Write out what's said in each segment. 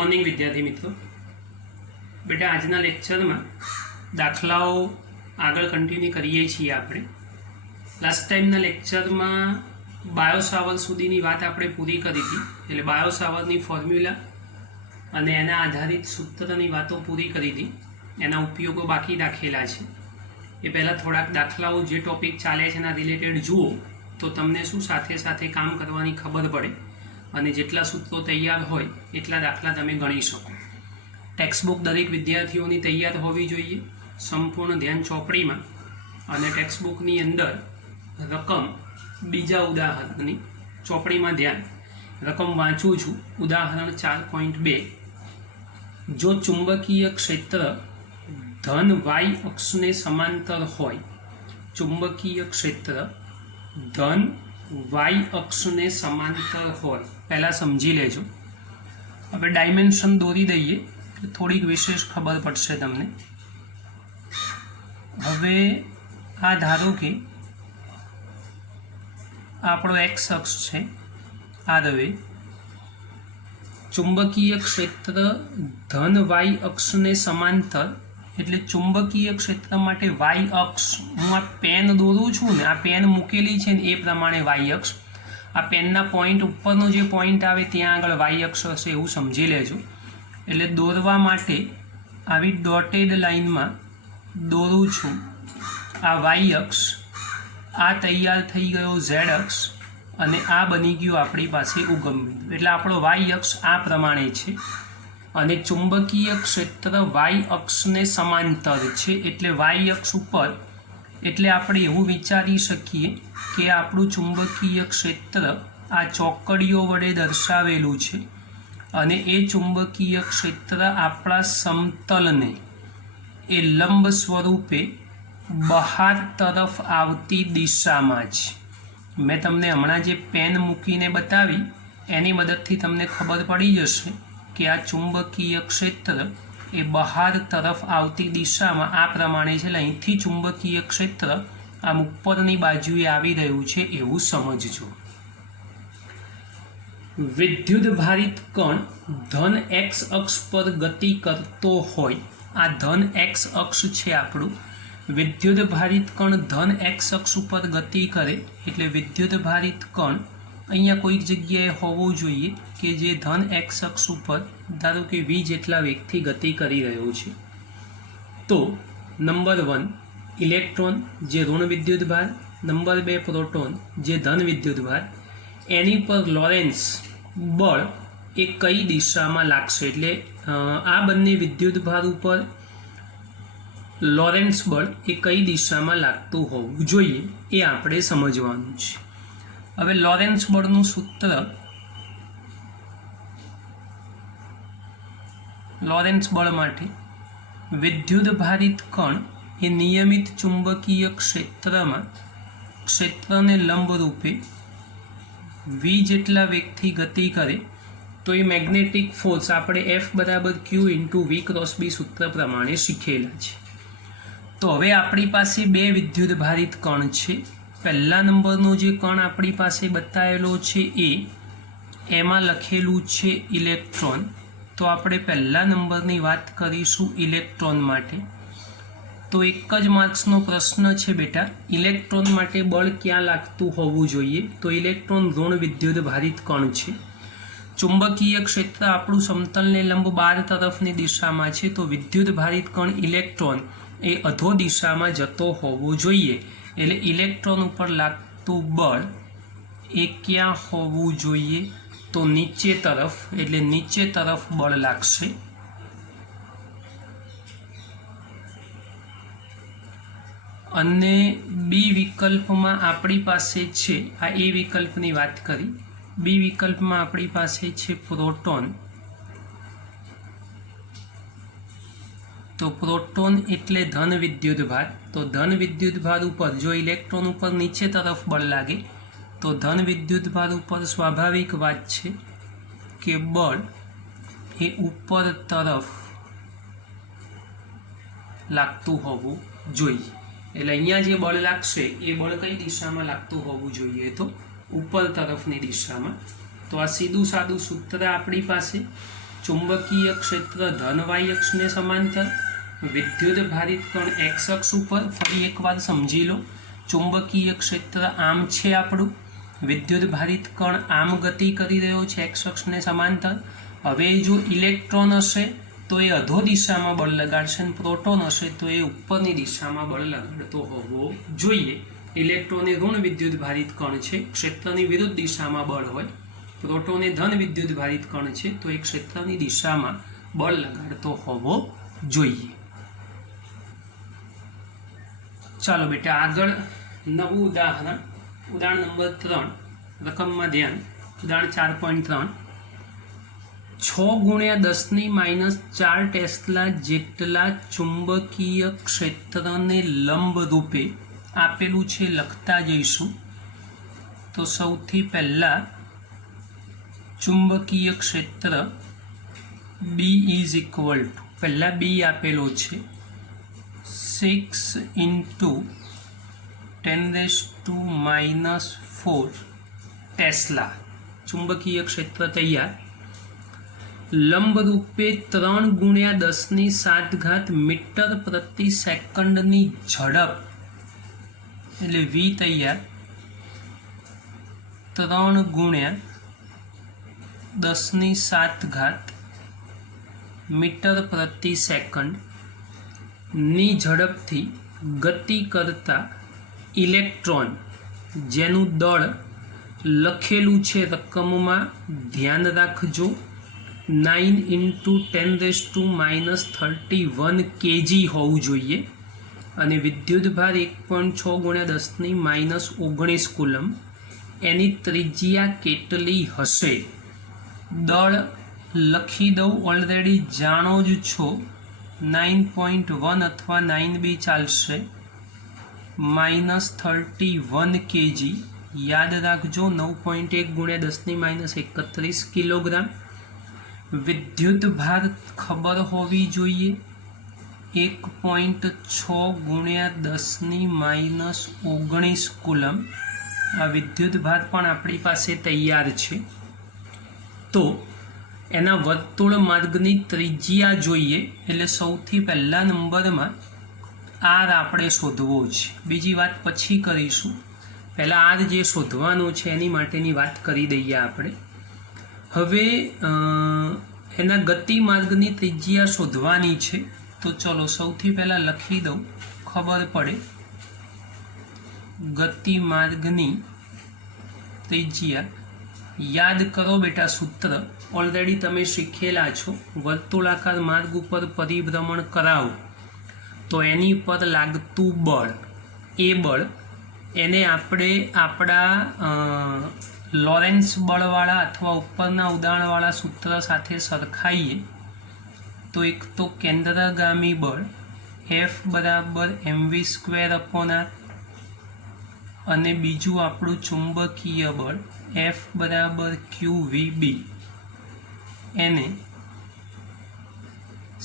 Morning विद्यार्थी मित्रों। बेटा आजना लेक्चर में दाखलाओ आगळ कंटिन्यू करीए छीए। आपणे लास्ट टाइमना लेक्चर में बायोसावर सुधीनी वात आपणे पूरी करी थी, एटले बायोसावरनी फॉर्म्युला अने एना आधारित सूत्रनी वातो पूरी करी थी। एना उपयोगो बाकी राखेला छे। ए पहला थोड़ाक दाखलाओ जे टॉपिक चाले छे एना रिलेटेड जुओ तो तमने शुं साथे साथे काम करवानी खबर पड़े અને જેટલા સૂત્રો તૈયાર હોય એટલા દાખલા તમે ગણી શકો। ટેક્સ્ટબુક દરેક વિદ્યાર્થીઓની તૈયાર હોવી જોઈએ, સંપૂર્ણ ધ્યાન ચોપડીમાં અને ટેક્સ્ટબુકની અંદર રકમ બીજા ઉદાહરણની ચોપડીમાં ध्यान રકમ વાંચું છું। ઉદાહરણ 4.2 જો ચુંબકીય ક્ષેત્ર ધન વાય અક્ષને સમાંતર હોય, ચુંબકીય ક્ષેત્ર ધન वाय अक्ष ने समांतर होय, पहला समझी लेजो। हवे डायमेंशन दोरी दईए थोड़ी विशेष खबर पड़शे तमने। हवे आ धारो के आपणो एक्स अक्ष छे, आ रवे चुंबकीय क्षेत्र धन वाय अक्ष ने समांतर एटले चुंबकीय क्षेत्र माटे वाय अक्ष हूँ आ पेन दोरू छूँ ने, आ पेन मूकेली छे ने ए प्रमाणे वाय अक्ष, आ पेनना पॉइंट उपरनो जे पॉइंट आवे त्यां आगळ वाय अक्ष हशे एवुं समजी लेजो। एटले दोरवा माटे आवी डॉटेड लाइन में दोरू छूँ आ वाय अक्ष, आ तैयार थई गयो झेड अक्ष अने आ बनी गयुं आपणी पासे उगम बिंदु। एटले आपणो वाय अक्ष आ प्रमाणे छे અને ચુંબકીય ક્ષેત્ર વાય અક્ષને સમાંતર છે, એટલે વાય અક્ષ ઉપર એટલે આપણે એવું વિચારી શકીએ કે આપણું ચુંબકીય ક્ષેત્ર આ ચોકડીઓ વડે દર્શાવેલું છે અને એ ચુંબકીય ક્ષેત્ર આપણા સમતલને એ લંબ સ્વરૂપે બહાર તરફ આવતી દિશામાં છે। મેં તમને હમણાં જે પેન મૂકીને બતાવી એની મદદથી તમને ખબર પડી જશે कि आ चुंबकीय क्षेत्र ए बहार तरफ आवती दिशा में आ प्रमाणे छे। अहींथी चुंबकीय क्षेत्र आम उपरनी बाजुए आवी रह्युं छे एवुं समझजो। विद्युत भारित कण धन एक्स अक्ष पर गति करतो होय, आ धन एक्स अक्ष छे आपणुं। विद्युत भारित कण धन एक्स अक्ष पर गति करे एटले विद्युत भारित कण अहींया कोईक जग्याए होवुं जोईए कि जे धन एक्स अक्ष पर धारो कि वी जेटला वेगथी गति करी रह्यो छे। तो नंबर 1 इलेक्ट्रॉन जे ऋण विद्युत भार, नंबर 2 प्रोटॉन जे धन विद्युत भार, एनी पर लॉरेंस बळ ए कई दिशा में लागशे एटले आ बंने विद्युत भार उपर लॉरेंस बळ ए कई दिशा में लागतुं होवुं जोईए ए आपणे समजवानुं छे। हवे लॉरेंस बळनुं सूत्र, लॉरेंस बळ माटे विद्युत भारित कण ए नियमित चुंबकीय क्षेत्र में क्षेत्र ने लंब रूपे वी जेटला वेगथी गति करे तो ये मैग्नेटिक फोर्स आपणे एफ बराबर Q into V cross B सूत्र प्रमाणे शीखेला छे। तो हवे आपणी पासे बे विद्युत भारित कण छे। पहला नंबरनो जे कण आपणी पासे बतायेलो छे ए एमां लखेलुं छे इलेक्ट्रॉन। तो आपणे पहला नंबरनी वात करीशुं इलेक्ट्रॉन माटे। तो एक ज मार्क्सनो प्रश्न छे बेटा, इलेक्ट्रॉन माटे बळ क्यां लागतुं होवुं जोईए? तो इलेक्ट्रॉन ऋण विद्युत भारित कण छे। चुंबकीय क्षेत्र आपणुं समतलने लंब 12 तरफनी दिशामां छे, तो विद्युत भारित कण इलेक्ट्रॉन ए अधो दिशामां जतो होवो जोईए। एटले इलेक्ट्रॉन पर लागतुं बळ ए क्यां होवुं जोईए? तो नीचे तरफ, एटले नीचे तरफ बळ लागशे। अने बी विकल्प में आपणी पासे छे, आ ए विकल्पनी वात करी, बी विकल्प में आपणी पासे छे प्रोटॉन। तो प्रोटॉन एटले धन विद्युत भार। तो धन विद्युत भार उपर जो इलेक्ट्रॉन उपर नीचे तरफ बळ लागे तो धन विद्युत भार उपर स्वाभाविक बात छे कि बळ ए ऊपर तरफ लागतुं होवुं जोईए। एटले अहींया जे बळ लागशे ए बळ कई दिशामां लागतुं होवुं जोईए? तो ऊपर तरफनी दिशामां। तो आ सीधुं सादुं सूत्र आपणी पासे ચુંબકીય ક્ષેત્ર ધન વાય અક્ષને સમાંતર, વિદ્યુત ભારિત કણ એક્સ અક્ષ ઉપર. ફરી એકવાર સમજી લો, ચુંબકીય ક્ષેત્ર આમ છે આપણું, વિદ્યુત ભારિત કણ આમ ગતિ કરી રહ્યો છે એક્સ અક્ષને સમાંતર. હવે જો ઇલેક્ટ્રોન હશે તો એ અધો દિશામાં બળ લગાડશે અને પ્રોટોન હશે તો એ ઉપરની દિશામાં બળ લગાડતો હોવો જોઈએ. ઇલેક્ટ્રોન એ ઋણ વિદ્યુત ભારિત કણ છે, ક્ષેત્રની વિરુદ્ધ દિશામાં બળ હોય. પ્રોટોન એ ધન વિદ્યુત ભારિત કણ છે તો એ ક્ષેત્રની દિશામાં બળ લગાડતો હોવો જોઈએ. ચાલો બેટા આગળ નવું ઉદાહરણ, ઉદાહરણ નંબર 3, રકમમાં ધ્યાન. ઉદાહરણ 4.3, 6×10⁻⁴ ટેસ્લા જેટલા ચુંબકીય ક્ષેત્રને લંબ રૂપે આપેલું છે. લખતા જઈશું. તો સૌથી પહેલા ચુંબકીય ક્ષેત્ર B ઇઝ ઇક્વલ ટુ, પહેલા B આપેલો છે 6 × 10⁻⁴ ટેસ્લા. ચુંબકીય ક્ષેત્ર તૈયાર. લંબ રૂપે 3×10⁷ મીટર પ્રતિ સેકન્ડની ઝડપ એટલે V તૈયાર. 3×10⁷ મીટર પ્રતિ સેકન્ડની ઝડપથી ગતિ કરતા ઇલેક્ટ્રોન, જેનું દળ લખેલું છે રકમમાં, ધ્યાન રાખજો 9 × 10⁻31 kg હોવું જોઈએ અને વિદ્યુતભાર 1.6 × 10⁻19 કુલમ. એની ત્રિજ્યા કેટલી હશે? દળ લખી દઉં, ઓલરેડી જાણો જ છો, 9.1 અથવા 9 બી ચાલશે. -31 kg યાદ રાખજો. 9.1 × 10⁻31 કિલોગ્રામ. વિદ્યુત ભાર ખબર હોવી જોઈએ, 1.6 × 10⁻19 કુલમ. આ વિદ્યુત ભાર પણ આપણી પાસે તૈયાર છે. તો એના વર્તુળ માર્ગની ત્રિજ્યા જોઈએ એટલે સૌથી પહેલા નંબરમાં આર આપણે શોધવો છે. બીજી વાત પછી કરીશું, પહેલાં આર જે શોધવાનું છે એની માટેની વાત કરી દઈએ આપણે. હવે એના ગતિ માર્ગની ત્રિજ્યા શોધવાની છે. તો ચલો સૌથી પહેલાં લખી દઉં, ખબર પડે. ગતિ માર્ગની ત્રિજ્યા યાદ કરો બેટા, સૂત્ર ઓલરેડી તમે શીખેલા છો. વર્તુળાકાર માર્ગ ઉપર પરિભ્રમણ કરાવો તો એની પર લાગતું બળ, એ બળ એને આપણે આપણા લોરેન્સ બળવાળા અથવા ઉપરના ઉદાહરણવાળા સૂત્ર સાથે સરખાઈએ તો એક તો કેન્દ્રગામી બળ F = mv²/r અને બીજું આપણું ચુંબકીય બળ F = qvb. એને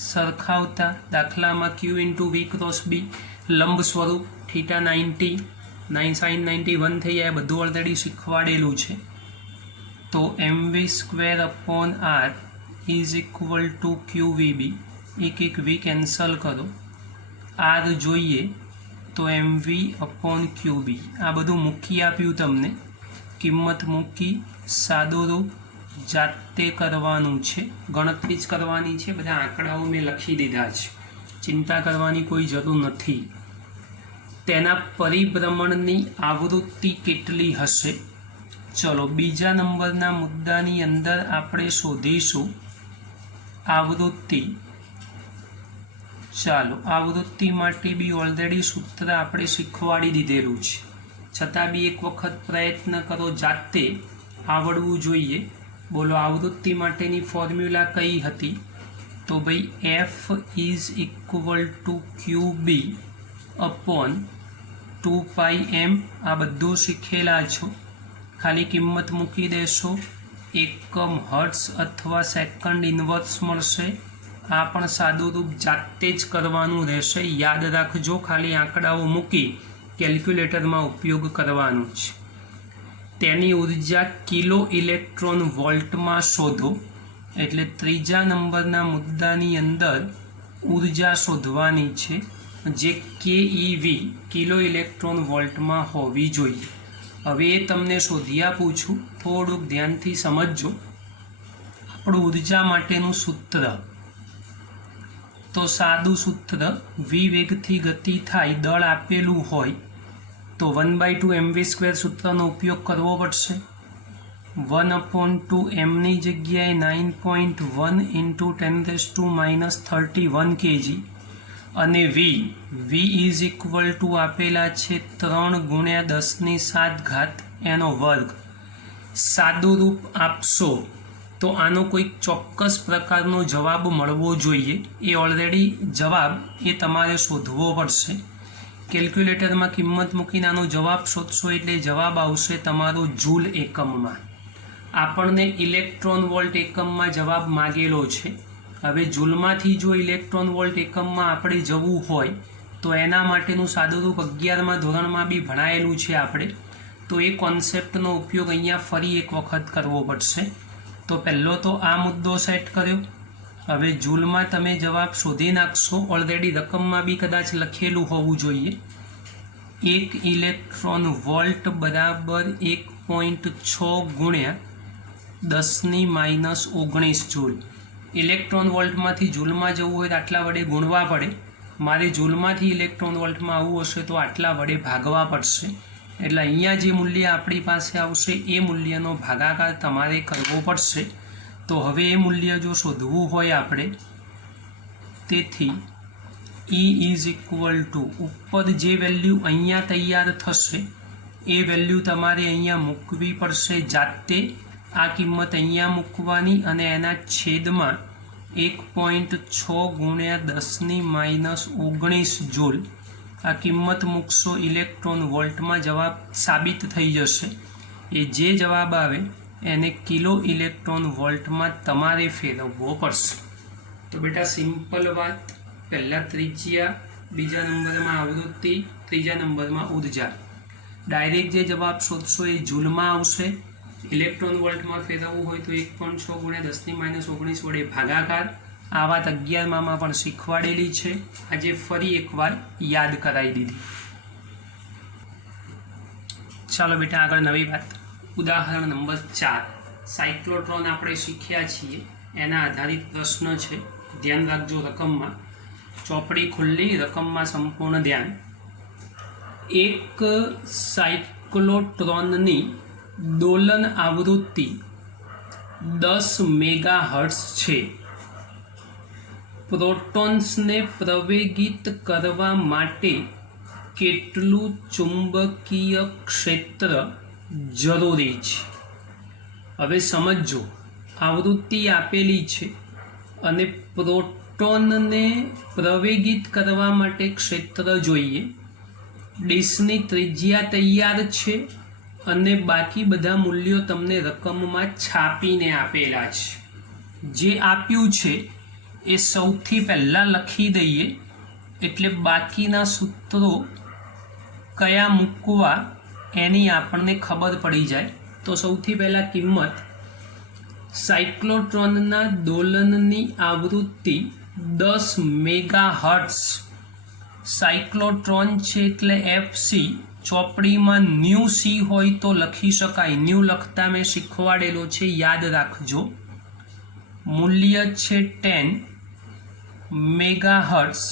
સરખાવતા દાખલામાં q × v × b લંબ સ્વરૂપ θ90 sin 91 થઈ જાય, બધું ઓલરેડી શીખવાડેલું છે. તો mv²/r = qvb. એક v કેન્સલ કરો, r જોઈએ તો mv/qb. આ બધું મૂકી આપ્યું તમને, કિંમત મૂકી સાદો રૂપ જાતે કરવાનું છે, ગણતરી જ કરવાની છે. બધા આંકડાઓ મેં લખી દીધા છે, ચિંતા કરવાની કોઈ જરૂર નથી. તેના પરિભ્રમણની આવૃત્તિ કેટલી હશે? ચલો બીજા નંબરના મુદ્દાની અંદર આપણે શોધીશું આવૃત્તિ. ચાલો આવૃત્તિ માટે બી ઓલરેડી સૂત્ર આપણે શીખવાડી દીધેલું છે, છતાં બી એક વખત પ્રયત્ન કરો, જાતે આવડવું જોઈએ. બોલો આવૃત્તિ માટેની ફોર્મ્યુલા કઈ હતી? તો ભાઈ F = qb/2πm. આ બધું શીખેલા છો, ખાલી કિંમત મૂકી દેશો. એકમ હર્ટ્ઝ અથવા સેકન્ડ ઇન્વર્સ મળશે. આ પણ સાદું રૂપ જાતે જ કરવાનું રહેશે, યાદ રાખજો. ખાલી આંકડાઓ મૂકી કેલ્ક્યુલેટરમાં ઉપયોગ કરવાનો છે. તેની ઉર્જા કિલો ઇલેક્ટ્રોન વોલ્ટમાં શોધો. એટલે ત્રીજા નંબરના મુદ્દાની અંદર ઉર્જા શોધવાની છે જે કેઈવી કિલો ઇલેક્ટ્રોન વોલ્ટમાં હોવી જોઈએ. હવે એ તમને શોધી આપું છું, થોડુંક ધ્યાનથી સમજજો. આપણું ઉર્જા માટેનું સૂત્ર તો સાદું સૂત્ર, v વેગથી ગતિ થાય, દળ આપેલું હોય તો 1/2 mv² સૂત્રનો ઉપયોગ કરવો પડશે. 1/2 mની જગ્યાએ 9.1 × 10⁻³ kg અને v ઇઝ ઇક્વલ ટુ આપેલા છે 3 × 10⁻⁷ એનો વર્ગ. સાદું રૂપ આપશો તો આનો કોઈક ચોક્કસ પ્રકારનો જવાબ મળવો જોઈએ. એ ઓલરેડી જવાબ એ તમારે શોધવો પડશે. કેલ્ક્યુલેટરમાં કિંમત મૂકીને આનો જવાબ શોધશો એટલે જવાબ આવશે તમારો જૂલ એકમમાં. આપણને ઇલેક્ટ્રોન વોલ્ટ એકમમાં જવાબ માગેલો છે. હવે જૂલમાંથી જો ઇલેક્ટ્રોન વોલ્ટ એકમમાં આપણે જવું હોય તો એના માટેનું સાદું રૂપ 11મા ધોરણમાં બી ભણાયેલું છે આપણે. તો એ કોન્સેપ્ટનો ઉપયોગ અહીંયા ફરી એક વખત કરવો પડશે. તો પહેલો તો આ મુદ્દો સેટ કર્યો. હવે જૂલમાં તમે જવાબ શોધી નાખશો. ઓલરેડી રકમમાં બી કદાચ લખેલું હોવું જોઈએ. 1 ઇલેક્ટ્રોન વોલ્ટ બરાબર 1.6 × 10⁻⁹ જૂલ. ઇલેક્ટ્રોન વોલ્ટમાંથી જૂલમાં જવું હોય તો આટલા વડે ગુણવા પડે. મારે જૂલમાંથી ઇલેક્ટ્રોન વોલ્ટમાં આવવું હશે તો આટલા વડે ભાગવા પડશે. એટલે અહીંયા જે મૂલ્ય આપણી પાસે આવશે એ મૂલ્યનો ભાગાકાર તમારે કરવો પડશે. તો હવે એ મૂલ્ય જો શોધવું હોય આપણે, તેથી E ઇઝ ઇક્વલ ટુ ઉપર જે વેલ્યુ અહીંયા તૈયાર થશે એ વેલ્યુ તમારે અહીંયા મૂકવી પડશે જાતે. આ કિંમત અહીંયા મૂકવાની અને એના છેદમાં 1.6 × 10⁻⁹ જૂલ આ કિંમત મૂકશો. ઇલેક્ટ્રોન વોલ્ટમાં જવાબ સાબિત થઈ જશે. એ જે જવાબ આવે એને કિલો ઇલેક્ટ્રોન વોલ્ટમાં તમારે ફેરવવો પડશે. તો બેટા સિમ્પલ વાત, પહેલા ત્રિજ્યા, બીજા નંબરમાં આવૃત્તિ, ત્રીજા નંબરમાં ઉર્જા. ડાયરેક્ટ જે જવાબ શોધશો એ જૂલમાં આવશે. ઇલેક્ટ્રોન વોલ્ટમાં ફેરવવું હોય તો 1.6 × 10⁻⁹ વડે ભાગાકાર. આ વાત 11માં પણ શીખવાડેલી છે. આજે ફરી એકવાર યાદ કરાવી દીધી. ચાલો બેટા આગળ નવી વાત. ઉદાહરણ નંબર 4. સાયક્લોટ્રોન આપણે શીખ્યા છીએ એના આધારિત પ્રશ્ન છે. ધ્યાન રાખજો, રકમમાં ચોપડી ખુલ્લી, રકમમાં સંપૂર્ણ ધ્યાન. એક સાયક્લોટ્રોનની દોલન આવૃત્તિ 10 મેગાહર્ટ્ઝ છે. પ્રોટોન્સને પ્રવેગિત કરવા માટે કેટલું ચુંબકીય ક્ષેત્ર જરૂરી છે? હવે સમજો, આવૃત્તિ આપેલી છે અને પ્રોટોનને પ્રવેગિત કરવા માટે ક્ષેત્ર જોઈએ. ડિસ્કની ત્રિજ્યા તૈયાર છે અને બાકી બધા મૂલ્યો તમને રકમમાં છાપીને આપેલા છે. જે આપ્યું છે એ સૌથી પહેલાં લખી દઈએ એટલે બાકીના સૂત્રો કયા મૂકવા એની આપણને ખબર પડી જાય. તો સૌથી પહેલાં કિંમત, સાયક્લોટ્રોનના દોલનની આવૃત્તિ 10 મેગાહર્ટ્ઝ. સાયક્લોટ્રોન છે એટલે FC. ચોપડીમાં ન્યૂ સી હોય તો લખી શકાય. ન્યૂ લખતા મેં શીખવાડેલો છે, યાદ રાખજો. મૂલ્ય છે 10 મેગાહર્ટ્ઝ.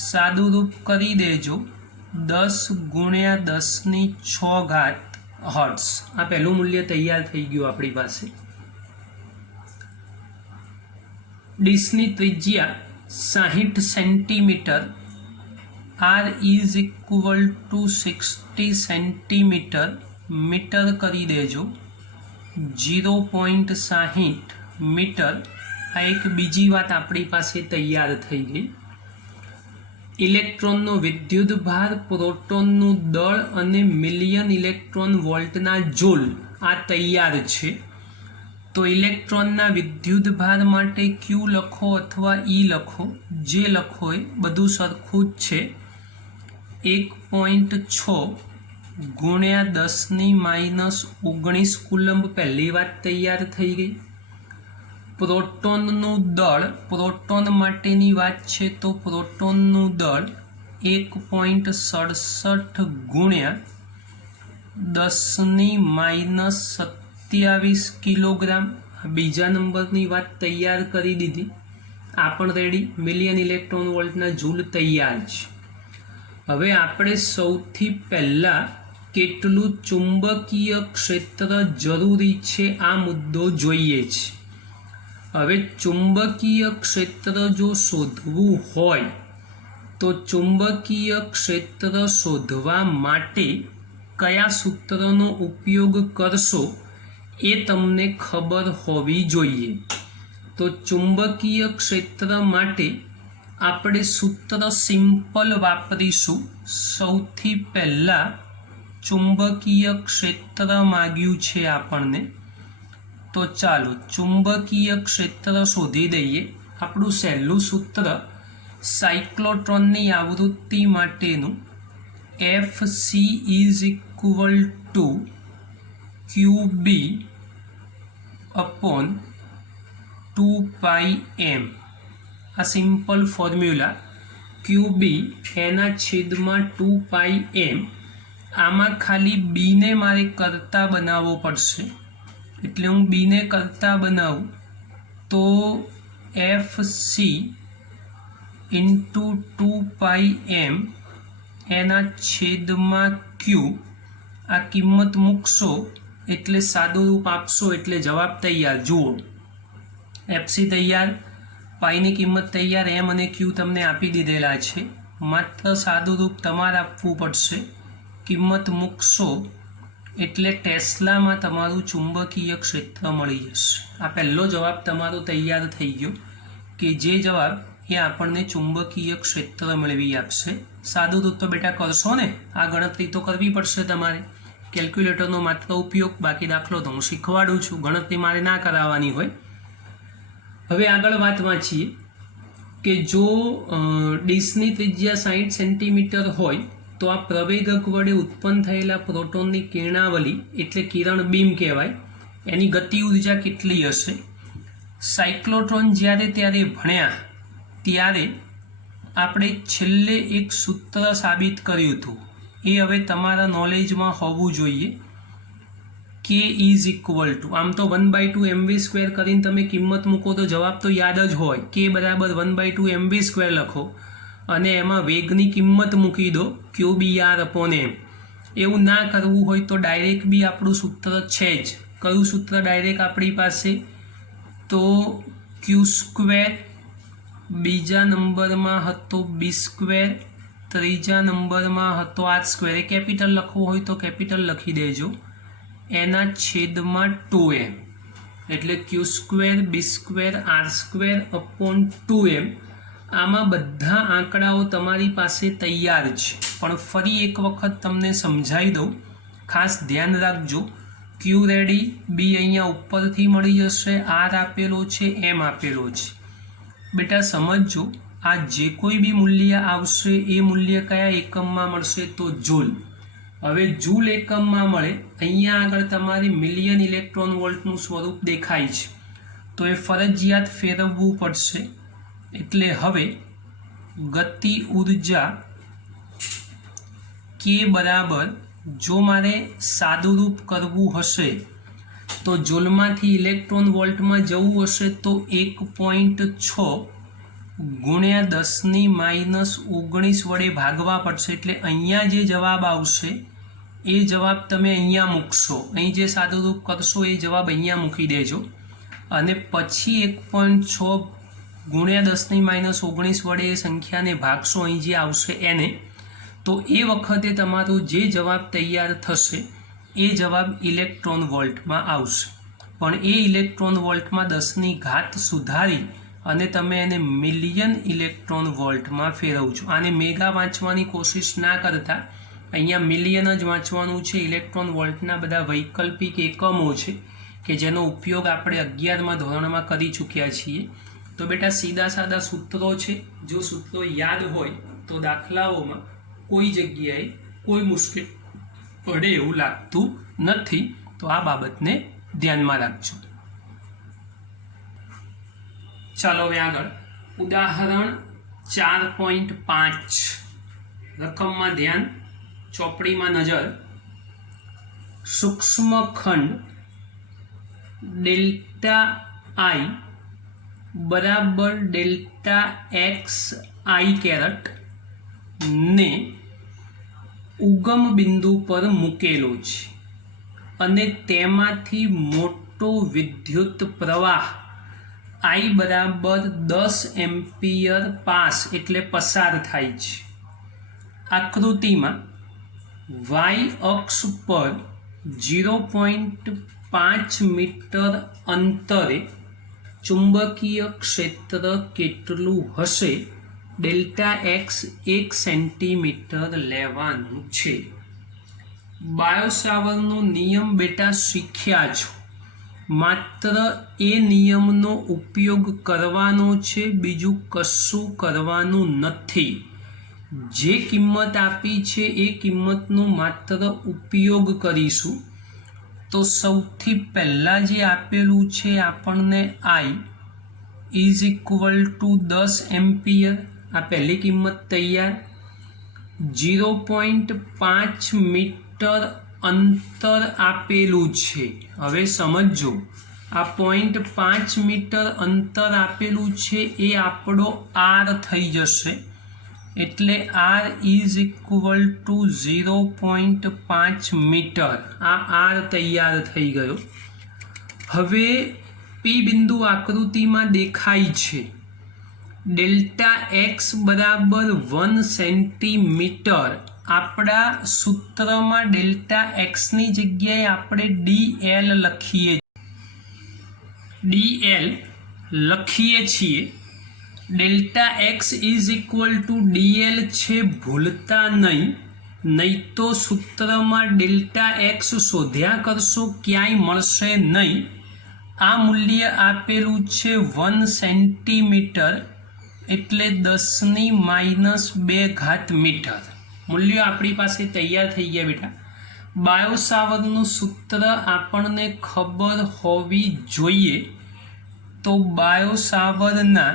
સાદું રૂપ કરી દેજો, 10 × 10⁶ હર્ટ્ઝ. આ પહેલું મૂલ્ય તૈયાર થઈ ગયું આપણી પાસે. ડિસ્કની ત્રિજ્યા 60 centimetre. R is equal to 60 centimetre. Metre કરી દેજો, 0.60 મીટર. આ એક બીજી વાત આપણી પાસે તૈયાર થઈ ગઈ. ઇલેક્ટ્રોનનો વિદ્યુત ભાર, પ્રોટોનનું દળ અને મિલિયન ઇલેક્ટ્રોન વોલ્ટના જૂલ આ તૈયાર છે. તો ઇલેક્ટ્રોનના વિદ્યુત ભાર માટે Q લખો અથવા E લખો, જે લખો એ બધું સરખું જ છે. 1.6 × 10⁻⁹ કુલમ્બ પહેલી વાત તૈયાર થઈ ગઈ. પ્રોટોનનું દળ, પ્રોટોન માટેની વાત છે તો પ્રોટોનનું દળ 1.67 ગુણ્યા 10⁻27 કિલોગ્રામ. બીજા નંબરની વાત તૈયાર કરી દીધી, આ પણ રેડી. મિલિયન ઇલેક્ટ્રોન વોલ્ટના જૂલ તૈયાર છે. હવે આપણે સૌથી પહેલાં કેટલું ચુંબકીય ક્ષેત્ર જરૂરી છે આ મુદ્દો જોઈએ છે. હવે ચુંબકીય ક્ષેત્ર જો શોધવું હોય તો ચુંબકીય ક્ષેત્ર શોધવા માટે કયા સૂત્રનો ઉપયોગ કરશો એ તમને ખબર હોવી જોઈએ. તો ચુંબકીય ક્ષેત્ર માટે આપણે સૂત્ર સિમ્પલ વાપરીશું. સૌથી પહેલાં ચુંબકીય ક્ષેત્ર માગ્યું છે આપણને, તો ચાલો ચુંબકીય ક્ષેત્ર શોધી દઈએ. આપણું સહેલું સૂત્ર સાયક્લોટ્રોનની આવૃત્તિ માટેનું FC is equal two QB upon 2πm. આ સિમ્પલ ફોર્મ્યુલા QB એના છેદમાં 2πm. આમાં ખાલી બીને મારે કરતા બનાવવો પડશે, એટલે હું બીને કરતા બનાવું તો FC ઇન્ટુ 2πm એના છેદમાં Q. આ કિંમત મૂકશો એટલે સાદું રૂપ આપશો એટલે જવાબ તૈયાર. જુઓ, FC તૈયાર, પાઈની કિંમત તૈયાર, M અને Q તમને આપી દીધેલા છે. માત્ર સાદું રૂપ તમારે આપવું પડશે. કિંમત મૂકશો એટલે ટેસ્લામાં તમારું ચુંબકીય ક્ષેત્ર મળી જશે. આ પહેલો જવાબ તમારો તૈયાર થઈ ગયો કે જે જવાબ એ આપણને ચુંબકીય ક્ષેત્ર મેળવી આપશે. સાદું રૂપ તો બેટા કરશો ને, આ ગણતરી તો કરવી પડશે તમારે. કેલ્ક્યુલેટરનો માત્ર ઉપયોગ, બાકી દાખલો તો હું શીખવાડું છું, ગણતરી મારે ના કરાવવાની હોય. હવે આગળ વાત વાંચીએ કે જો ડીશની ત્રિજ્યા 60 સેન્ટીમીટર હોય તો આ પ્રવેગક વડે ઉત્પન્ન થયેલા પ્રોટોનની કિરણાવલી એટલે કિરણ બીમ કહેવાય, એની ગતિ ઉર્જા કેટલી હશે? સાયક્લોટ્રોન જ્યારે ત્યારે ભણ્યા ત્યારે આપણે છેલ્લે એક સૂત્ર સાબિત કર્યું હતું, એ હવે તમારા નોલેજમાં હોવું જોઈએ. K ઇઝ ઇક્વલ ટુ, આમ તો 1/2 mv² કરીને તમે કિંમત મૂકો તો જવાબ તો યાદ જ હોય. K બરાબર 1/2 mv² લખો અને એમાં વેગની કિંમત મૂકી દો QBr અપોન m. એવું ના કરવું હોય તો ડાયરેક્ટ બી આપણું સૂત્ર છે જ. કયું સૂત્ર ડાયરેક્ટ આપણી પાસે? તો Q², બીજા નંબરમાં હતો B², ત્રીજા નંબરમાં હતો R². એ કેપિટલ લખવું હોય તો કેપિટલ લખી દેજો, એના છેદમાં 2m. એટલે Q² B² R² upon 2m. આમાં બધા આંકડાઓ તમારી પાસે તૈયાર છે, પણ ફરી એક વખત તમને સમજાવી દઉં, ખાસ ધ્યાન રાખજો. Q રેડી, B અહીંયા ઉપરથી મળી જશે, R આપેલો છે, M આપેલો છે. બેટા સમજજો, આ જે કોઈ બી મૂલ્ય આવશે એ મૂલ્ય કયા એકમમાં મળશે? તો જૂલ. હવે જૂલ એકમમાં મળે. અહીંયા આગળ તમારે મિલિયન ઇલેક્ટ્રોન વોલ્ટનું સ્વરૂપ દેખાય છે, તો એ ફરજિયાત ફેરવવું પડશે. એટલે હવે ગતિ ઉર્જા K બરાબર, જો મારે સાદુરૂપ કરવું હશે તો જૂલમાંથી ઇલેક્ટ્રોન વોલ્ટમાં જવું હશે તો 1.6 ગુણ્યા 10⁻19 વડે ભાગવા પડશે. એટલે અહીંયા જે જવાબ આવશે એ જવાબ તમે અહીંયા મૂકશો. અહીં જે સાદુરૂપ કરશો એ જવાબ અહીંયા મૂકી દેજો અને પછી 1.6 ગુણ્યા 10⁻19 વડે એ સંખ્યાને ભાગશો, અહીં જે આવશે એને. તો એ વખતે તમારો જે જવાબ તૈયાર થશે એ જવાબ ઇલેક્ટ્રોન વોલ્ટમાં આવશે. પણ એ ઇલેક્ટ્રોન વોલ્ટમાં 10ની ઘાત સુધારી અને તમે એને મિલિયન ઇલેક્ટ્રોન વોલ્ટમાં ફેરવજો. આને મેગા વાંચવાની કોશિશ ના કરતા, અહીંયા મિલિયન જ વાંચવાનું છે. ઇલેક્ટ્રોન વોલ્ટના બધા વૈકલ્પિક એકમો છે કે જેનો ઉપયોગ આપણે 11મા ધોરણમાં કરી ચૂક્યા છીએ. તો બેટા સીધા સાદા સૂત્રો છે, જો સૂત્રો યાદ હોય તો દાખલાઓમાં કોઈ જગ્યાએ કોઈ મુશ્કેલ પડે એવું લાગતું નથી. તો આ બાબતને ધ્યાનમાં રાખજો. ચાલો હવે આગળ ઉદાહરણ 4.5 રકમમાં ધ્યાન, ચોપડીમાં નજર. સૂક્ષ્મ ખંડ ડેલ્ટા આઈ બરાબર ડેલ્ટા એક્સ આઈ કેરેટ ને ઉગમ બિંદુ પર મૂકેલો છે અને તેમાંથી મોટો વિદ્યુત પ્રવાહ આઈ બરાબર 10 એમ્પિયર પાસ એટલે પસાર થાય છે. આકૃતિમાં વાય અક્ષ પર 0.5 મીટર અંતરે ચુંબકીય ક્ષેત્ર કેટલું હશે? ડેલ્ટા એક્સ 1 સેન્ટીમીટર લેવાનું છે. બાયોસાવરનો નિયમ બેટા શીખ્યા છો, માત્ર એ નિયમનો ઉપયોગ કરવાનો છે, બીજું કશું કરવાનું નથી. જે કિંમત આપી છે એ કિંમતનો માત્ર ઉપયોગ કરીશું. તો સૌથી પહેલાં જે આપેલું છે આપણને આઈ ઇઝ ઇક્વલ ટુ 10 એમ્પિયર, આ પહેલી કિંમત તૈયાર. 0.5 મીટર અંતર આપેલું છે. હવે સમજો, આ 0.5 મીટર અંતર આપેલું છે એ આપણો આર થઈ જશે, એટલે R is equal to 0.5 metre. આ આર તૈયાર થઈ ગયો. હવે પી બિંદુ આકૃતિમાં દેખાય છે. ડેલ્ટા એક્સ બરાબર 1 સેન્ટીમીટર. આપણા સૂત્રમાં ડેલ્ટા એક્સની જગ્યાએ આપણે ડીએલ લખીએ છીએ. Delta x is equal two DL છે, ભૂલતા નહીં તો સૂત્રમાં ડેલ્ટા એક્સ શોધ્યા કરશો, ક્યાંય મળશે નહીં. આ મૂલ્ય આપેલું છે 1 સેન્ટીમીટર એટલે 10⁻² મીટર. મૂલ્યો આપણી પાસે તૈયાર થઈ ગયા બેટા. બાયોસાવરનું સૂત્ર આપણને ખબર હોવી જોઈએ. તો બાયોસાવરના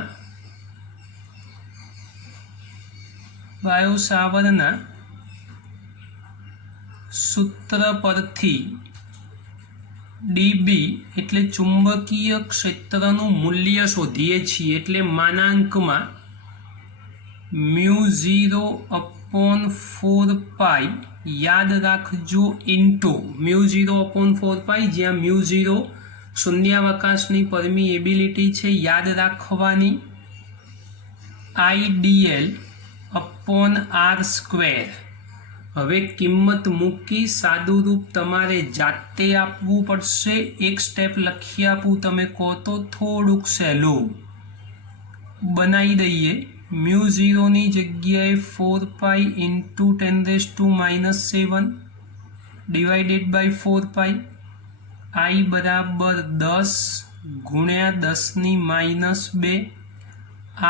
સૂત્ર પરથી ડીબી એટલે ચુંબકીય ક્ષેત્રનું મૂલ્ય શોધીએ છીએ. એટલે માનાંકમાં μ0/4π યાદ રાખજો, ઇન્ટુ μ0/4π, જ્યાં μ0 શૂન્યાવકાશની પરમિએબિલિટી છે, યાદ રાખવાની. IDL upon r². હવે કિંમત મૂકી સાદું રૂપ તમારે જાતે આપવું પડશે. એક સ્ટેપ લખી આપું, તમે કહો તો થોડુંક સહેલું બનાવી દઈએ. μ0ની જગ્યાએ 4π ઇન્ટુ 10⁻⁷ ડિવાઇડેડ બાય 4π. I બરાબર 10 ગુણ્યા 10⁻²,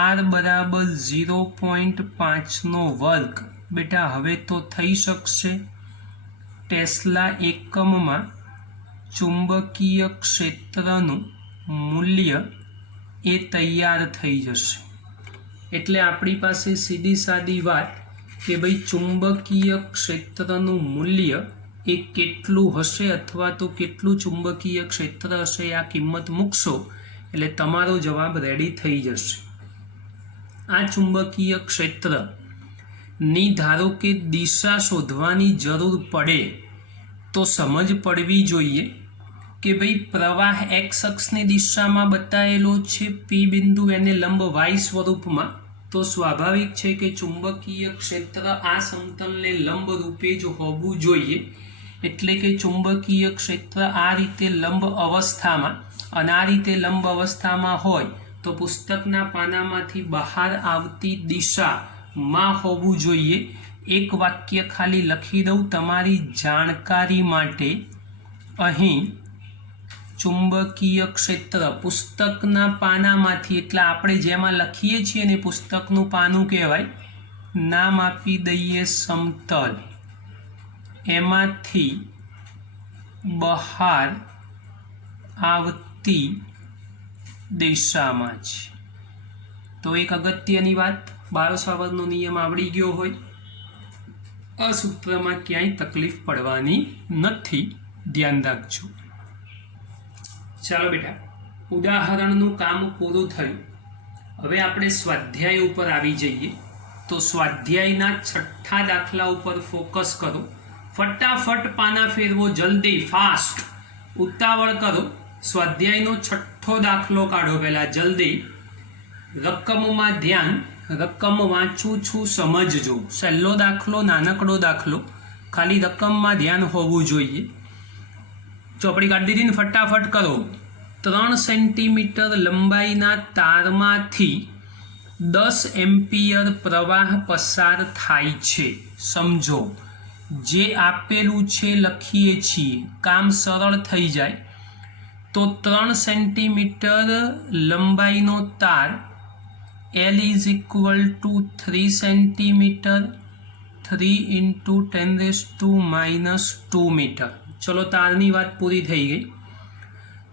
R બરાબર 0.5નો વર્ગ. બેટા હવે તો થઈ શકશે. ટેસ્લા એકમમાં ચુંબકીય ક્ષેત્રનું મૂલ્ય એ તૈયાર થઈ જશે. એટલે આપણી પાસે સીધી સાદી વાત કે ભાઈ ચુંબકીય ક્ષેત્રનું મૂલ્ય એ કેટલું હશે અથવા તો કેટલું ચુંબકીય ક્ષેત્ર હશે, આ કિંમત મૂકશો એટલે તમારો જવાબ રેડી થઈ જશે. આ ચુંબકીય ક્ષેત્રની ધારો કે દિશા શોધવાની જરૂર પડે તો સમજ પડવી જોઈએ કે ભાઈ પ્રવાહ એક્સ અક્ષની દિશામાં બતાવેલો છે, પી બિંદુ એને લંબ વાય સ્વરૂપમાં. તો સ્વાભાવિક છે કે ચુંબકીય ક્ષેત્ર આ સમતલને લંબ રૂપે જ હોવું જોઈએ. એટલે કે ચુંબકીય ક્ષેત્ર આ રીતે લંબ અવસ્થામાં અને આ રીતે લંબ અવસ્થામાં હોય તો પુસ્તકના પાનામાંથી બહાર આવતી દિશામાં હોવું જોઈએ. એક વાક્ય ખાલી લખી દઉં તમારી જાણકારી માટે. અહીં ચુંબકીય ક્ષેત્ર પુસ્તકના પાનામાંથી, એટલે આપણે જેમાં લખીએ છીએ ને પુસ્તકનું પાનું કહેવાય. નામ આપી દઈએ સમતલ. એમાંથી બહાર આવતી દિશામાં છે. तो एक अगत्यनी बात, बायो-सावर्तનો नियम आवड़ी गयो होय, आ सूत्रमां क्यांय तकलीफ पड़वानी नथी, ध्यान राखजो। चालो बेटा, उदाहरणनुं काम पूरुं थयुं। हवे आपणे स्वाध्याय उपर आवी जईए। तो स्वाध्यायना छठ्ठा दाखला उपर फोकस करो। फटाफट पाना फेरवो, जल्दी, फास्ट, उतावळ करो। स्वाध्यायनो छठ्ठो दाखलो काढो पहेला, जल्दी। रकममां ध्यान, रकम वांचું છું समझजो। सहेलो दाखलो, नानकड़ो दाखलो, खाली रकममां ध्यान होवुं जोईए। ચોપડી કાઢી દીધી ને, ફટાફટ કરો। 3 સેન્ટીમીટર લંબાઈના તારમાંથી 10 એમ્પિયર પ્રવાહ પસાર થાય છે। સમજો, જે આપેલું છે લખીએ છીએ, કામ સરળ થઈ જાય। તો 3 સેન્ટીમીટર લંબાઈનો તાર L is equal to 3 centimetre, 3 into 10⁻² metre. चलो तारनी बात पूरी थी गई।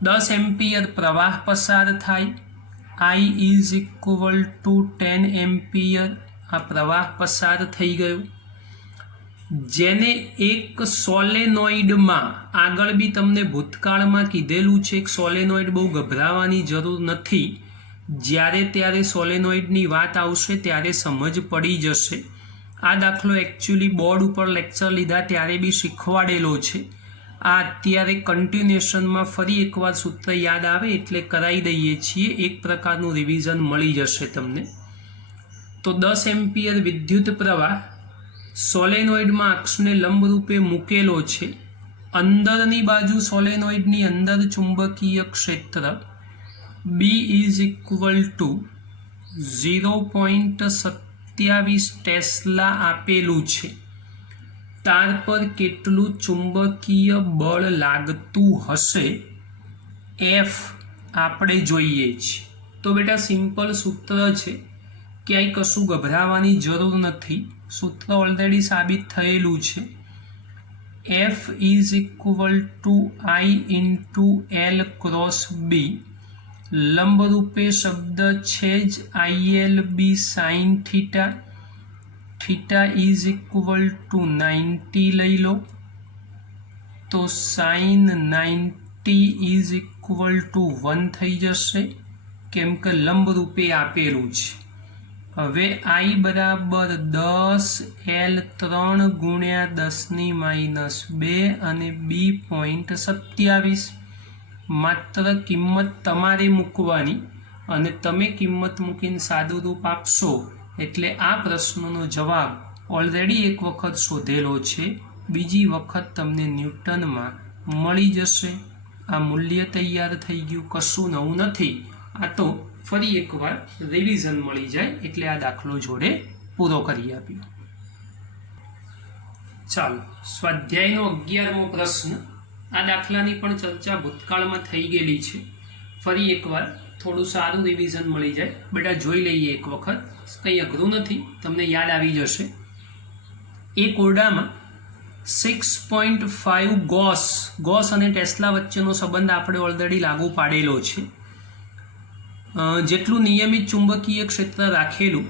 10 एम्पियर प्रवाह पसार थाय, I is equal to 10 ampere, आ प्रवाह पसार थई गयो। जेने एक सोलेनोइड में आगळ बी तमने भूतकाळ में कीधेलुं छे, एक सोलेनोइड बहु गभरावानी जरूर नथी। ज्यारे त्यारे सोलेनोइडनी वात आवशे त्यारे समज पड़ी जशे। आ दाखलो एक्चुअली बोर्ड पर लेक्चर लीधा त्यारे बी शीखवाडेलो छे। आ अत्यारे कंटिन्युएशन में फरी एकवार सूत्र याद आवे एटले कराई दईए छीए, एक प्रकारनुं रिविजन मळी जशे तमने। तो 10 एम्पियर विद्युत प्रवाह सोलेनोइड में अक्षने लंब रूपे मूकेलो छे। अंदरनी बाजू सोलेनोइडनी अंदर चुंबकीय क्षेत्र B is equal to 0.27 Tesla आपेलू छे। तार पर केटलू चुंबकीय बळ लागतुं हशे F आपणे जोईए छे। तो बेटा सिंपल सूत्र छे, क्यांय कशुं गभरावानी जरूर नथी, सूत्र ऑलरेडी साबित थयेलुं छे। F is equal to I into L cross B। लंब रूपे शब्द छेज ILB sin थीटा, थीटा इज इक्वल टू 90 लई लो। तो sin 90 इज इक्वल टू 1 थई जशे, केम के लंब रूपे आपेलू छे। हवे I बराबर 10 L 3 गुण्या 10⁻² अने B 0.27। मात्र किंमत तमारे मूकवानी अने तमे किंमत मूकीने सादुं रूप आपशो एटले आ प्रश्ननो जवाब ऑलरेडी एक वखत शोधेलो छे, बीजी वखत तमने न्यूटन में मळी जशे। आ मूल्य तैयार थई गयुं, कशुं नवुं नथी। आ तो फरी एकवार रिविजन मळी जाय एटले आ दाखलो जोड़े पूरो करी आप्यो। चालो, स्वाध्यायनो 11मो प्रश्न। आ दाखलानी पण चर्चा भूतकाळमां थई गेली छे। फरी एकवार थोड़ुं सारूं रिविजन मळी जाय। बेटा जोई लईए एक वखत, कंई अघरुं नथी, तमने याद आवी जशे। एक ओरडामां 6.5 गॉस अने टेस्ला वच्चेनो संबंध आपणे ऑलरेडी लागू पाडेलो छे। जेटલું નિયમિત ચુંબકીય ક્ષેત્ર રાખેલું,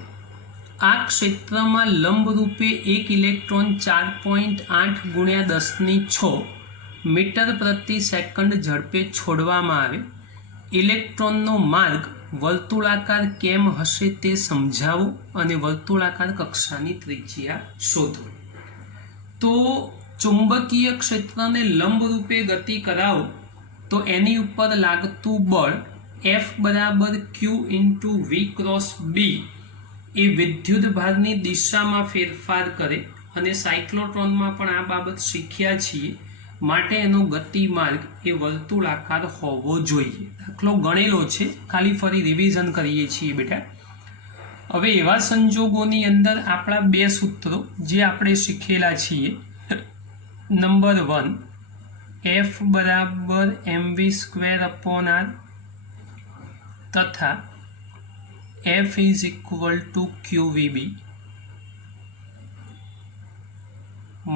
આ ક્ષેત્રમાં લંબ રૂપે એક ઇલેક્ટ્રોન 4.8 ગુણ્યા 10⁶ મીટર પ્રતિ સેકન્ડ ઝડપે છોડવામાં આવે। ઇલેક્ટ્રોનનો માર્ગ વર્તુળાકાર કેમ હશે તે સમજાવો અને વર્તુળાકાર કક્ષાની ત્રિજ્યા શોધો। તો ચુંબકીય ક્ષેત્રને લંબ રૂપે ગતિ કરાવો તો એની ઉપર લાગતું બળ F बराबर Q into V cross B ए विद्युत भाરની દિશામાં ફેરફાર કરે અને સાયક્લોટ્રોનમાં પણ આ બાબત શીખ્યા છીએ, માટે એનો ગતિમાર્ગ એ વર્તુળાકાર હોવો જોઈએ। દાખલો ગણેલો છે, ખાલી ફરી રિવિઝન કરીએ છીએ બેટા। હવે એવા સંજોગોની અંદર આપણા બે સૂત્રો જે આપણે શીખેલા છીએ, નંબર 1 F बराबर mv²/r तथा F is equal to QVB।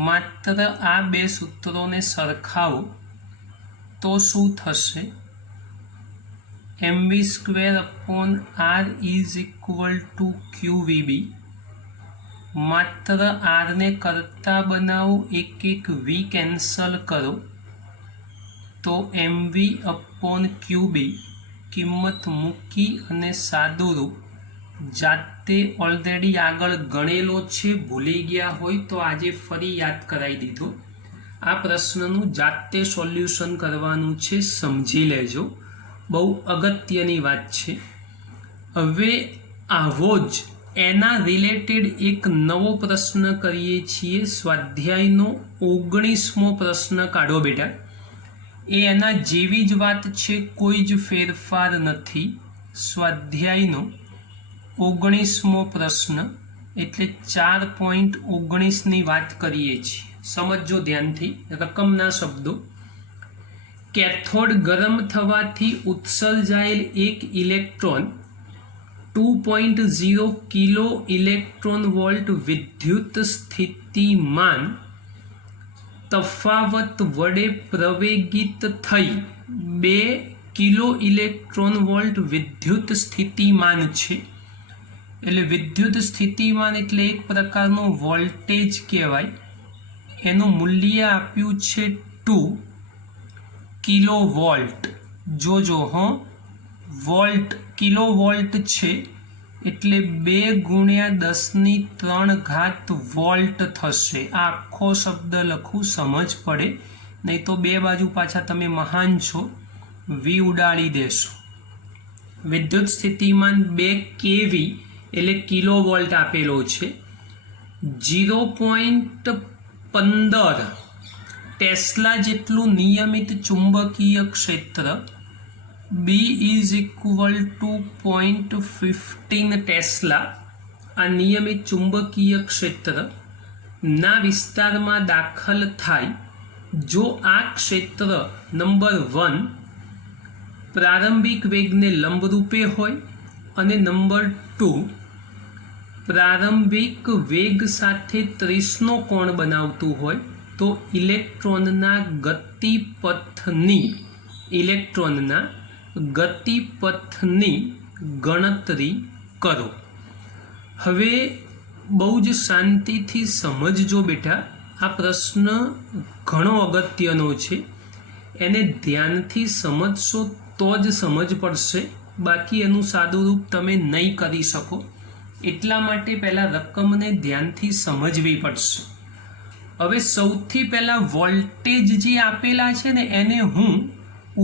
मात्र आ बे सूत्रों ने सरखावो तो शू थशे? mv² is equal two QVB. માત્ર આરને કરતા બનાવો, એક એક વી કેન્સલ કરો તો mv/QB કિંમત મૂકી અને સાદુરૂપ જાતે ઓલરેડી આગળ ગણેલો છે, ભૂલી ગયા હોય તો આજે ફરી યાદ કરાવી દીધો. આ પ્રશ્નનું જાતે સોલ્યુશન કરવાનું છે, સમજી લેજો, બહુ અગત્યની વાત છે. હવે આવો જ એના રિલેટેડ એક નવો પ્રશ્ન કરીએ છીએ. સ્વાધ્યાયનો 19મો પ્રશ્ન કાઢો બેટા. એ એના જેવી જ વાત છે, કોઈ જ ફેરફાર નથી. સ્વાધ્યાયનો 19મો પ્રશ્ન એટલે 4.19ની વાત કરીએ છીએ. સમજો ધ્યાનથી રકમના શબ્દો. કેથોડ ગરમ થવાથી ઉત્સર્જાયેલ એક ઇલેક્ટ્રોન 2.0 કિલો ઇલેક્ટ્રોન વોલ્ટ વિદ્યુત સ્થિતિમાન તફાવત વડે પ્રવેગિત થઈ 2 કિલો ઇલેક્ટ્રોન વોલ્ટ વિદ્યુત સ્થિતિમાન છે. એટલે વિદ્યુત સ્થિતિમાન એટલે એક પ્રકારનો વોલ્ટેજ કહેવાય. એનું મૂલ્ય આપ્યું છે 2 કિલો વોલ્ટ. જોજો હો, વોલ્ટ કિલો વોલ્ટ છે એટલે 2 × 10³ વોલ્ટ થશે. આ આખો શબ્દ લખું, સમજ પડે, નહીં તો બે બાજુ પાછા તમે મહાન છો, વી ઉડાડી દેશો. વિદ્યુત સ્થિતિમાન 2 kV એટલે કિલો વોલ્ટ આપેલો છે. 0.15 ટેસ્લા જેટલું નિયમિત ચુંબકીય ક્ષેત્ર, B is equal two 0.15 tesla, આ નિયમિત ચુંબકીય ક્ષેત્રના વિસ્તારમાં દાખલ થાય જો આ ક્ષેત્ર નંબર 1 પ્રારંભિક વેગને લંબરૂપે હોય અને નંબર 2 પ્રારંભિક વેગ સાથે 30નો કોણ બનાવતું હોય, તો ઇલેક્ટ્રોનના ગતિપથની ગણતરી કરો. હવે બહુ જ શાંતિથી સમજજો બેટા, આ પ્રશ્ન ઘણો અગત્યનો છે. એને ધ્યાનથી સમજશો તો જ સમજ પડશે, બાકી એનું સાદુરૂપ તમે નહીં કરી શકો. એટલા માટે પહેલાં રકમને ધ્યાનથી સમજવી પડશે. હવે સૌથી પહેલાં વોલ્ટેજ જે આપેલા છે ને એને હું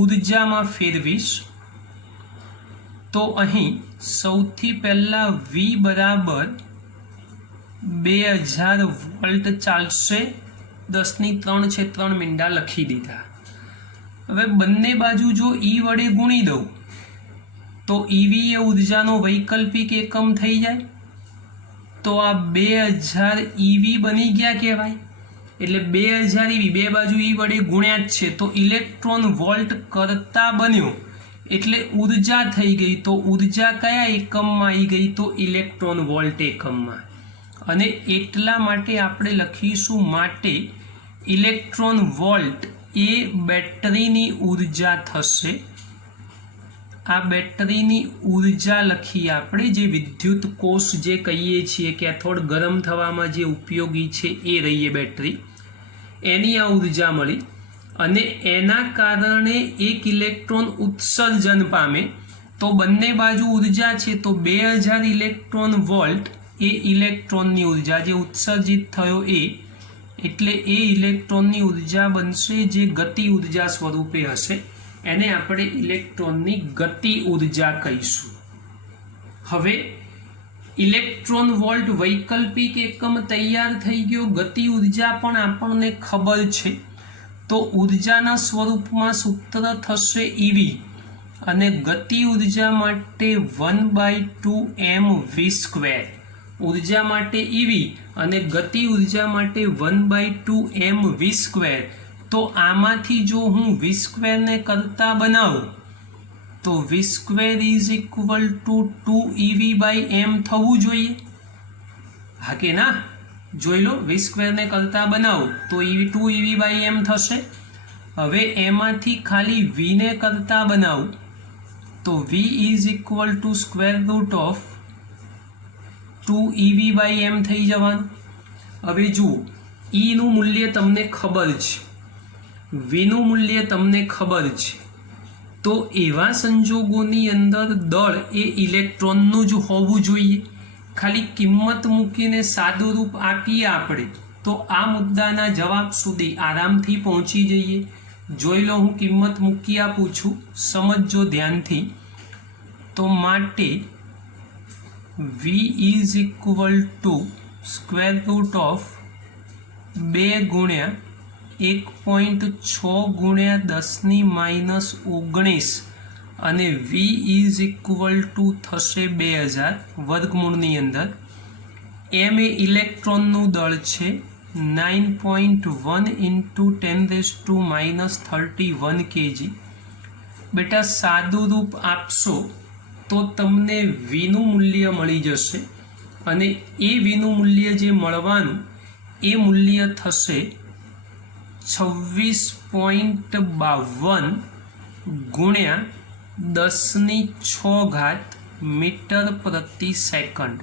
ઉર્જામાં ફેરવીશ. તો અહીં સૌથી પહેલાં V બરાબર 2000 વોલ્ટ ચાલશે. 10³ છે 3 મીંડા લખી દીધા. હવે બંને બાજુ જો E વડે ગુણી દઉં તો EV એ ઉર્જાનો વૈકલ્પિક એકમ થઈ જાય. તો આ 2000 EV બની ગયા કહેવાય. એટલે 2000 EV, બે બાજુ E વડે ગુણ્યા જ છે, તો ઇલેક્ટ્રોન વોલ્ટ કરતા બન્યો એટલે ઉર્જા થઈ ગઈ. તો ઉર્જા કયા એકમમાં આવી ગઈ? તો ઇલેક્ટ્રોન વોલ્ટ એકમમાં. અને એટલા માટે આપણે લખીશું માટે ઇલેક્ટ્રોન વોલ્ટ એ બેટરીની ઉર્જા થશે. આ બેટરીની ઉર્જા લખીએ આપણે, જે વિદ્યુત કોષ જે કહીએ છીએ કેથોડ ગરમ થવામાં જે ઉપયોગી છે એ રહીએ બેટરી, એની આ ઉર્જા મળી. અને એના કારણે એક ઇલેક્ટ્રોન ઉત્સર્જન પામે. તો બંને બાજુ ઉર્જા છે, તો 2000 ઇલેક્ટ્રોન વોલ્ટ એ ઇલેક્ટ્રોનની ઉર્જા જે ઉત્સર્જિત થયો એ, એટલે એ ઇલેક્ટ્રોનની ઉર્જા બનશે જે ગતિ ઉર્જા સ્વરૂપે હશે. એને આપણે ઇલેક્ટ્રોનની ગતિ ઉર્જા કહીશું. હવે ઇલેક્ટ્રોન વોલ્ટ વૈકલ્પિક એકમ તૈયાર થઈ ગયો. ગતિ ઉર્જા પણ આપણને ખબર છે. તો ઉર્જાના સ્વરૂપમાં સૂત્ર થશે EV, અને ગતિ ઉર્જા માટે 1/2 mv². ઉર્જા માટે EV અને ગતિ ઉર્જા માટે 1/2 mv². તો આમાંથી જો હું v² ને કરતા બનાવું તો v² is equal two 2EV/m થવું જોઈએ. હા કે ના? જોઈ લો, v² ને કરતા બનાવો તો 2EV/m થશે. હવે એમાંથી ખાલી v ને કરતા બનાવું તો v is equal to square root of 2 EV by m થઈ જવાનું. હવે જુઓ, ઈનું મૂલ્ય તમને ખબર છે, વીનું મૂલ્ય તમને ખબર છે, તો એવા સંજોગોની અંદર દળ એ ઇલેક્ટ્રોનનું જ હોવું જોઈએ. ખાલી કિંમત મૂકીને સાદું રૂપ આપીએ આપણે તો આ મુદ્દાના જવાબ સુધી આરામથી પહોંચી જઈએ. જોઈ લો, હું કિંમત મૂકી આપું છું, સમજજો ધ્યાનથી. તો માટે v is equal to square root of 2 ગુણ્યા 1.6 ગુણ્યા 10⁻19 અને v ઇઝ ઇક્વલ ટુ થશે 2000 વર્ગમૂળની અંદર. m એ ઇલેક્ટ્રોનનું દળ છે, 9.1 × 10⁻31 kg. બેટા સાદું રૂપ આપશો તો તમને વીનું મૂલ્ય મળી જશે અને એ વીનું મૂલ્ય જે મળવાનું એ મૂલ્ય થશે 26.52 ગુણ્યા 10⁶ મીટર પ્રતિ સેકન્ડ.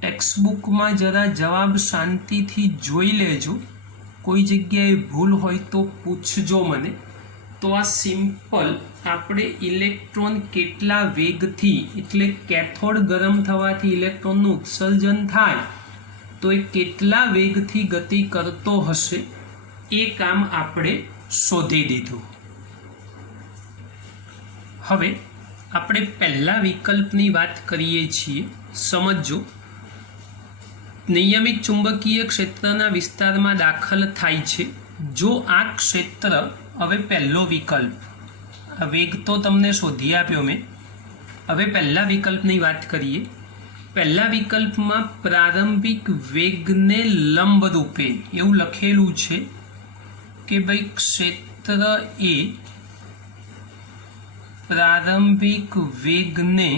ટેક્સ્ટબુકમાં જરા જવાબ શાંતિથી જોઈ લેજો, કોઈ જગ્યાએ ભૂલ હોય તો પૂછજો મને. તો આ સિમ્પલ આપણે ઇલેક્ટ્રોન કેટલા વેગથી, એટલે કેથોડ ગરમ થવાથી ઇલેક્ટ્રોનનું ઉત્સર્જન થાય તો એ કેટલા વેગથી ગતિ કરતો હશે એ કામ આપણે શોધી દીધું. હવે આપણે પહેલા વિકલ્પની વાત કરીએ છીએ. સમજો, નિયમિત ચુંબકીય ક્ષેત્રના વિસ્તારમાં દાખલ થાય છે જો આ ક્ષેત્ર, હવે પહેલો વિકલ્પ, આ વેગ તો તમને શોધી આપ્યો મેં. હવે પહેલા વિકલ્પની વાત કરીએ. પહેલા વિકલ્પમાં પ્રારંભિક વેગને લંબ રૂપે એવું લખેલું છે કે ભાઈ ક્ષેત્ર એ પ્રારંભિક વેગને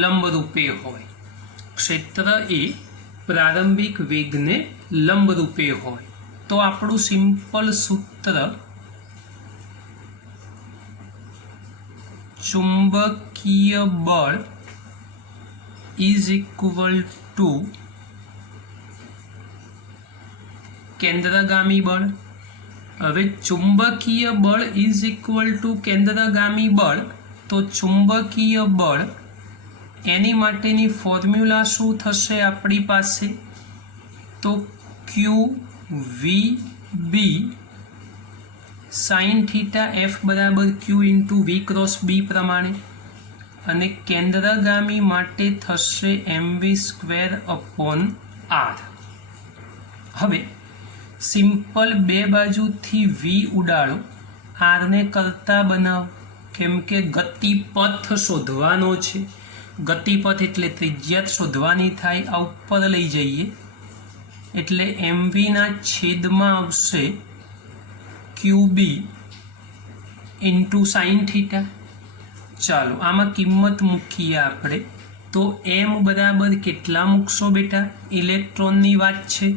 લંબ રૂપે હોય. ક્ષેત્ર એ પ્રારંભિક વેગને લંબ રૂપે હોય તો આપણું સિમ્પલ સૂત્ર ચુંબકીય બળ ઇઝ ઇક્વલ ટુ કેન્દ્રગામી બળ. હવે ચુંબકીય બળ ઇઝ ઇક્વલ ટુ કેન્દ્રગામી બળ, તો ચુંબકીય બળ એની માટેની ફોર્મ્યુલા શું થશે આપણી પાસે? તો QVB sin θF બરાબર Q × V × B પ્રમાણે, અને કેન્દ્રગામી માટે થશે mv²/r. હવે સિમ્પલ બે બાજુથી v ઉડાડો, r ને કરતા બનાવો, કેમ કે ગતિપથ શોધવાનો છે. ગતિપથ એટલે ત્રિજ્યા શોધવાની થાય. આ ઉપર લઈ જઈએ એટલે mv ના છેદમાં આવશે QB × sin θ. ચાલો આમાં કિંમત મૂકીએ આપણે. તો m બરાબર કેટલા મૂકશો બેટા? ઇલેક્ટ્રોનની વાત છે,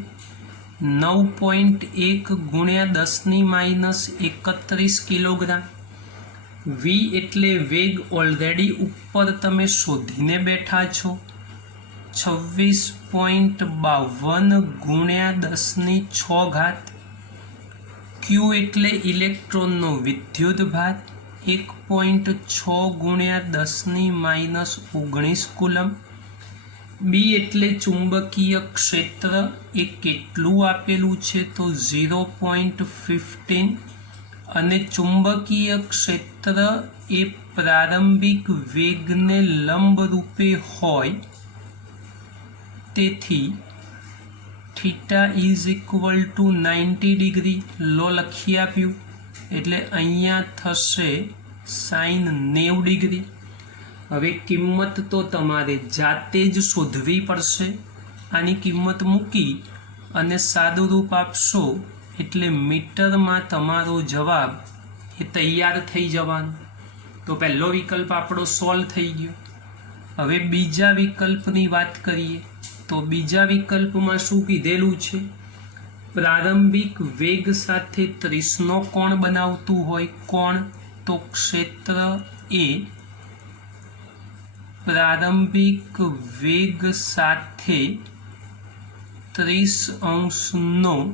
9.1 ગુણ્યા 10⁻31 કિલોગ્રામ. v એટલે વેગ ઓલરેડી ઉપર તમે શોધીને બેઠા છો, 26.52 ગુણ્યા 10⁶. q એટલે ઇલેક્ટ્રોનનો વિદ્યુત ભાર, 1.6 ગુણ્યા 10⁻19 કુલમ. b એટલે ચુંબકીય ક્ષેત્ર, એ કેટલું આપેલું છે? તો 0.15. અને ચુંબકીય ક્ષેત્ર એ પ્રારંભિક વેગને લંબ રૂપે હોય, તેથી theta is equal to 90 degree. લો લખી આપ્યું એટલે અહીંયા થશે sin 90 ડિગ્રી. હવે કિંમત તો તમારે જાતે જ શોધવી પડશે. આની કિંમત મૂકી અને સાદું રૂપ આપશો એટલે મીટરમાં તમારો જવાબ એ તૈયાર થઈ જવાનો. તો પહેલો વિકલ્પ આપણો સોલ્વ થઈ ગયો. હવે બીજા વિકલ્પની વાત કરીએ. તો બીજા વિકલ્પમાં શું કીધેલું છે? પ્રારંભિક વેગ સાથે 30નો કોણ બનાવતું હોય કોણ તો ક્ષેત્ર એ પ્રારંભિક વેગ સાથે 30°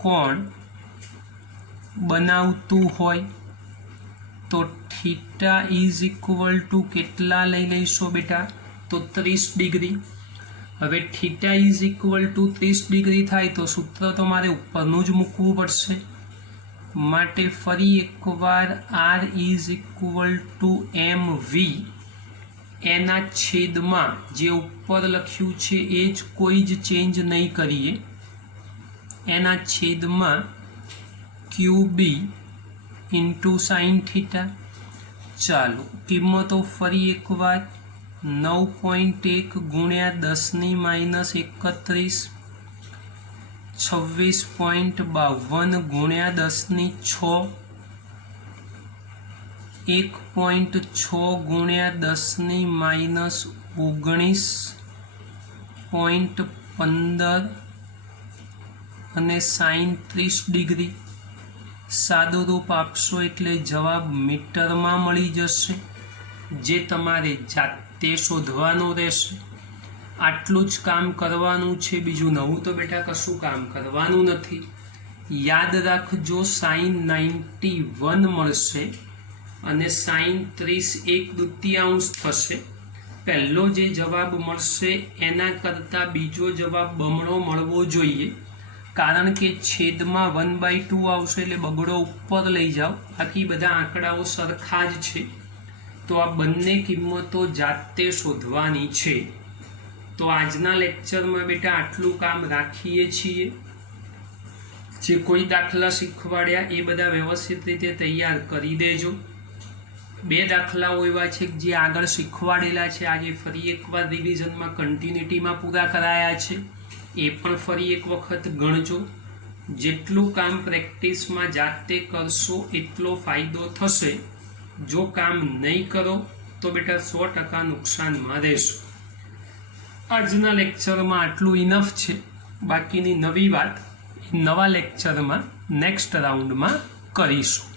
કોણ બનાવતું હોય તો થીટા ઇઝ ઇક્વલ ટુ કેટલા લઈ લઈશું બેટા તો 30°. હવે થીટા ઇઝ ઇક્વલ ટુ 30° થાય તો સૂત્ર તો મારે ઉપરનું જ મૂકવું પડશે. માટે ફરી એકવાર r is equal two mv એના છેદમાં જે ઉપર લખ્યું છે એ જ કોઈ જ ચેન્જ નહીં કરીએ, એના છેદમાં qb ઇન્ટુ સાઇન થીટા. ચાલો કિંમતો ફરી એકવાર 9.1 ગુણ્યા 10⁻31, 26.52 ગુણ્યા 10⁶, 1.6 ગુણ્યા 10⁻19.15 અને સાઇન 30°. સાદું રૂપ આપશો એટલે જવાબ મીટરમાં મળી જશે, જે તમારે જાતે શોધવાનું રહેશે. આટલું જ કામ કરવાનું છે, બીજું નવું તો બેટા કશું કામ કરવાનું નથી. યાદ રાખજો સાઇન 91 મળશે અને સાઇન 30 થશે. પહેલો જે જવાબ મળશે એના કરતાં બીજો જવાબ બમણો મળવો જોઈએ, કારણ કે છેદમાં 1/2 આવશે એટલે બગડો ઉપર લઈ જાઓ, બાકી બધા આંકડાઓ સરખા જ છે. તો આ બંને કિંમતો જાતે શોધવાની છે. તો આજના લેક્ચરમાં બેટા આટલું કામ રાખીએ છીએ. જે કોઈ દાખલા શીખવાડ્યા એ બધા વ્યવસ્થિત રીતે તૈયાર કરી દેજો. 2 દાખલાઓ એવા છે જે આગળ શીખવાડેલા છે, આજે ફરી એકવાર રિવિઝનમાં કન્ટિન્યુટીમાં પૂરા કરાયા છે, એ પણ ફરી એક વખત ગણજો. જેટલું કામ પ્રેક્ટિસમાં જાતે કરશો એટલો ફાયદો થશે. જો કામ નહીં કરો તો બેટા 100% નુકસાનમાં રહેશો. આજના લેક્ચરમાં આટલું ઇનફ છે. બાકીની નવી વાત નવા લેક્ચરમાં નેક્સ્ટ રાઉન્ડમાં કરીશું.